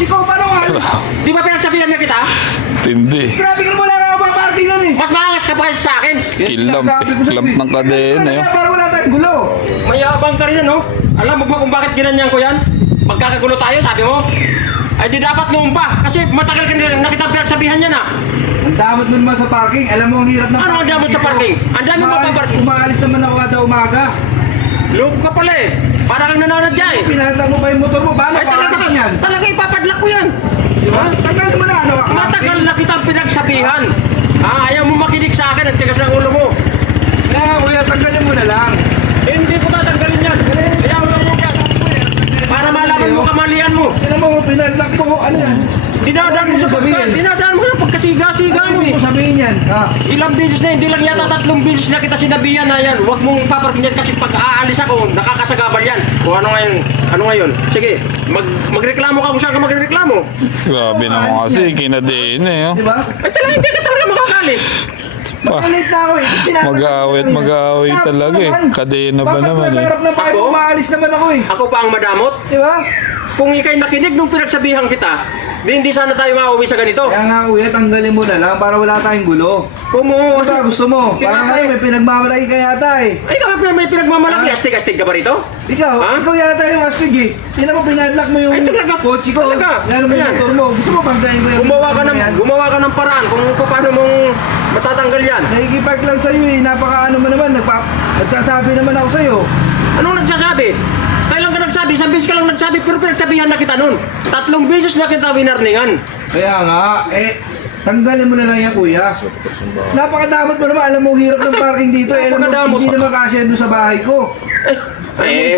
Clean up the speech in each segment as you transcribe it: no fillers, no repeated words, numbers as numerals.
kotse ko, paano nga? Di ba pinagsabihan niya kita? Tindi. Grabe ka, wala na ako paparkingan eh. Mas maangas ka pa kasi sa akin. Kilamp ng kadena yun. Para wala tayong gulo. Mayabang ka rin ano? Alam mo ba kung bakit ginanyan ko yan? Magkakagulo tayo, sabi mo? Ay di dapat noon pa. Kasi matagal ka na kita pinagsabihan yan ah. Ang damot mo naman sa parking. Alam mo, ang hirap na Ano ang damot sa parking? Ang dami mo pa parking. Umaalis naman ako kada umaga. Loob ka pala eh. Para kang nananadya eh. Pinatag mo pa yung motor mo. Paano Ay talaga, ka yan? talaga ipapadlak ko yan. Di ba? Tagal mo na ano. Matagal na kitang pinagsabihan. Ayaw mo makinig sa akin at tigas ng ulo mo. Kaya kuya, tanggalin mo na lang. Hindi ko tatanggalin yan. Ayaw lang mo yan. Para malaman mo kamalian mo. Tignan mo, pinatag ko. Ano yan? Dinadaan mo sa pagkasiga-siga mo Ano eh. mo sabihin yan? Ha? Ilang beses na, hindi lang yata 3 beses na kita sinabihan na yan. Huwag mong ipaparking yan kasi pag aalis ako, nakakasagabal yan. O ano ngayon? Sige, magreklamo ka kung saan ka magreklamo. Grabe naman kasi, kinadena eh. Oh. Di ba? Ay talaga, hindi ka talaga makakalis. Magalit na ako eh. Mag-awit talaga eh. Kadena ba naman eh. Bakit nasa harap na bahay, Ako? umaalis naman ako eh. Ako pa ang madamot. Di ba? Kung ikay nakinig nung pinagsabihan kita, hindi sana tayo mauwi sa ganito. Kaya nga kuya, tanggalin mo na lang para wala tayong gulo. Kumu. Ano ba gusto mo? Parang Pinapay. may pinagmamalaki ka yata eh. Ay, may pinagmamalaki. Astig-astig ka ba rito? Ikaw, Ha? ikaw yata yung astig eh. Tingnan mo, pinadlock mo yung Ay, talaga? kotse ko. Talaga? Yan mo yung Ayan. motor mo. Gusto mo pagkain ko yung Gumawa ka ng paraan kung paano mong matatanggal yan. Nakikipark lang sa'yo eh. Napaka ano mo naman. Nagsasabi naman ako sa'yo. Anong nagsasabi? Kailan ka nagsabi? Isang beses ka lang nagsabi pero pinagsabihan na kita nun. 3 beses na kita winarningan. Kaya nga, tanggalin mo na lang yan kuya. Napakadamot mo naman. Alam mo, hirap ng parking dito eh. Alam mo, Napakadamot. hindi naman kasya doon sa bahay ko.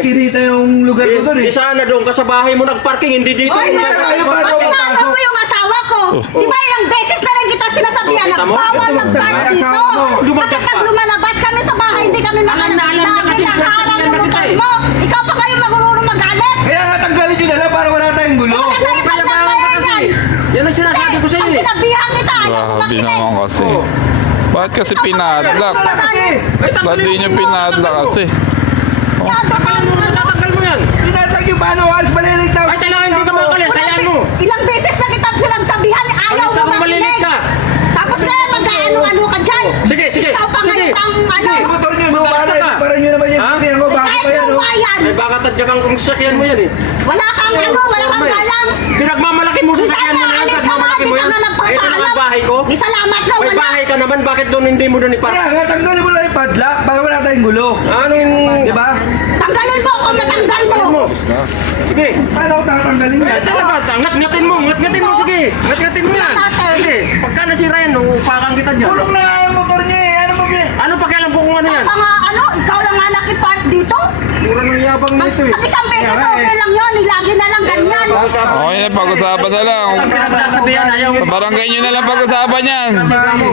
Sirita yung lugar ko doon eh. Sana doon ka sa bahay mo nagparking, hindi dito. Oy, Ayaw ba ba't ako tinago papasok? mo yung asawa ko? Di ba ilang beses na rin kita sinasabihan na Kita mo? bawal Ito, mag-park magdala dito? asawa mo. Kasi Lumagpas pag pa. lumalabas kami sa bahay, hindi kami Alam na makalabas. kasi Lagi ang harang pinagsabihan ng na kita lugar eh. mo. Ikaw pa kayo marunong magalit. Kaya nga, tanggalin nyo na lang para wala tayong gulo. Wala tayong Kaya padlock ba na yan kasi? yan. Yan ang sinasabi ko sa Pag iyo eh. sinabihan kita, ayaw ko Grabe makinig. naman kasi. Oo. Bakit kasi pinadlock? Wala kasi. Ba't di nyo pinadlock kasi? Yan, Paano mo natatanggal mo yan? Pinatag yung paano, alis balilig daw. Ay talaga hindi ka makalis, hayaan mo. Ilang beses na kita pinagsabihan, ayaw Balik mo ka, malilit makinig. ka. Tapos kaya mag-ano-ano ka dyan. Sige. Ikaw pa Sige. ngayon ang ano. Sige. Motor nyo, no? Magkasta ka. Para nyo naman yung Ha? sasakyan ko, bago Kahit pa yan, no? lupa yan. Ay baka tadyakan kung sasakyan mo yan eh. Wala kang ano, wala kang galang. Pinagmamalaki mo sa sasakyan mo na yan, Alis ka nga, pinagmamalaki di mo ka yan. na Ito nagpapaalam. naman bahay ko. Di salamat na, May wala. bahay ka naman, bakit doon hindi mo doon ipark? Kaya nga, tanggalin mo lang yung padlock para wala tayong gulo. Anong... Di ba? Tanggalin mo kung matanggal mo. mo? Sige. Paano ko tatanggalin Eh, yan? talaga, ngat-ngatin mo, sige. Ngat-ngatin mo yan. Sige, pagka nasira yan, upakan kita dyan. Bulok na nga yung motor niya eh. Ano ba yan? Ano pakialam ko kung ano yan? Mga ano, ikaw lang nga nakipark dito. Mura ng yabang Pag, nito eh. pag isang beses Kaya nga okay lang yun, lagi na lang ganyan. Okay na, pag-usapan na lang. Ang pinagsasabihan, ayaw mo. Sa barangay nyo na lang pag-usapan yan. Siga mo.